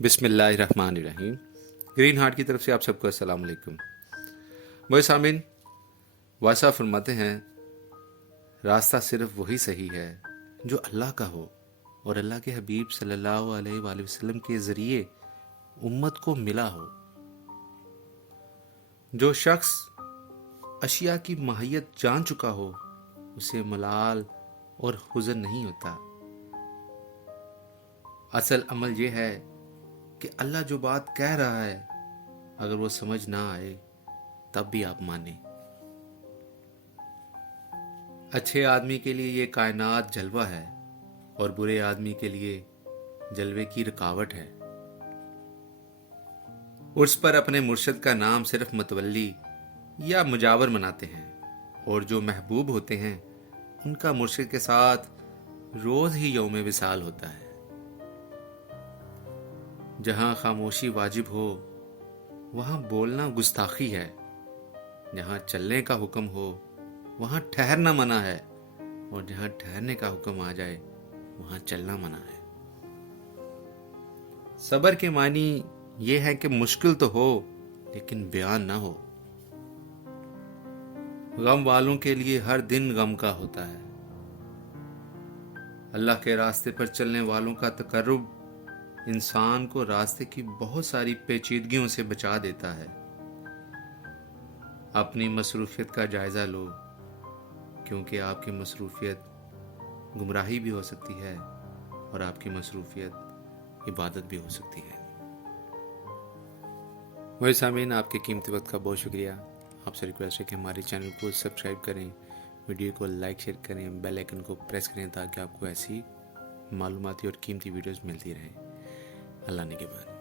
بسم اللہ الرحمن الرحیم۔ گرین ہارٹ کی طرف سے آپ سب کو السلام علیکم۔ وہ سامعین، واسع فرماتے ہیں راستہ صرف وہی صحیح ہے جو اللہ کا ہو اور اللہ کے حبیب صلی اللہ علیہ وآلہ وسلم کے ذریعے امت کو ملا ہو۔ جو شخص اشیاء کی ماہیت جان چکا ہو اسے ملال اور حزن نہیں ہوتا۔ اصل عمل یہ ہے کہ اللہ جو بات کہہ رہا ہے اگر وہ سمجھ نہ آئے تب بھی آپ مانیں۔ اچھے آدمی کے لیے یہ کائنات جلوہ ہے اور برے آدمی کے لیے جلوے کی رکاوٹ ہے۔ عرس پر اپنے مرشد کا نام صرف متولی یا مجاور مناتے ہیں، اور جو محبوب ہوتے ہیں ان کا مرشد کے ساتھ روز ہی یوم وصال ہوتا ہے۔ جہاں خاموشی واجب ہو وہاں بولنا گستاخی ہے، جہاں چلنے کا حکم ہو وہاں ٹھہرنا منع ہے، اور جہاں ٹھہرنے کا حکم آ جائے وہاں چلنا منع ہے۔ صبر کے معنی یہ ہے کہ مشکل تو ہو لیکن بیان نہ ہو۔ غم والوں کے لیے ہر دن غم کا ہوتا ہے۔ اللہ کے راستے پر چلنے والوں کا تقرب انسان کو راستے کی بہت ساری پیچیدگیوں سے بچا دیتا ہے۔ اپنی مصروفیت کا جائزہ لو، کیونکہ آپ کی مصروفیت گمراہی بھی ہو سکتی ہے اور آپ کی مصروفیت عبادت بھی ہو سکتی ہے۔ وہ سامعین، آپ کے قیمتی وقت کا بہت شکریہ۔ آپ سے ریکویسٹ ہے کہ ہمارے چینل کو سبسکرائب کریں، ویڈیو کو لائک شیئر کریں، بیل آئیکن کو پریس کریں تاکہ آپ کو ایسی معلوماتی اور قیمتی ویڈیوز ملتی رہیں۔ اللہ نگہبان۔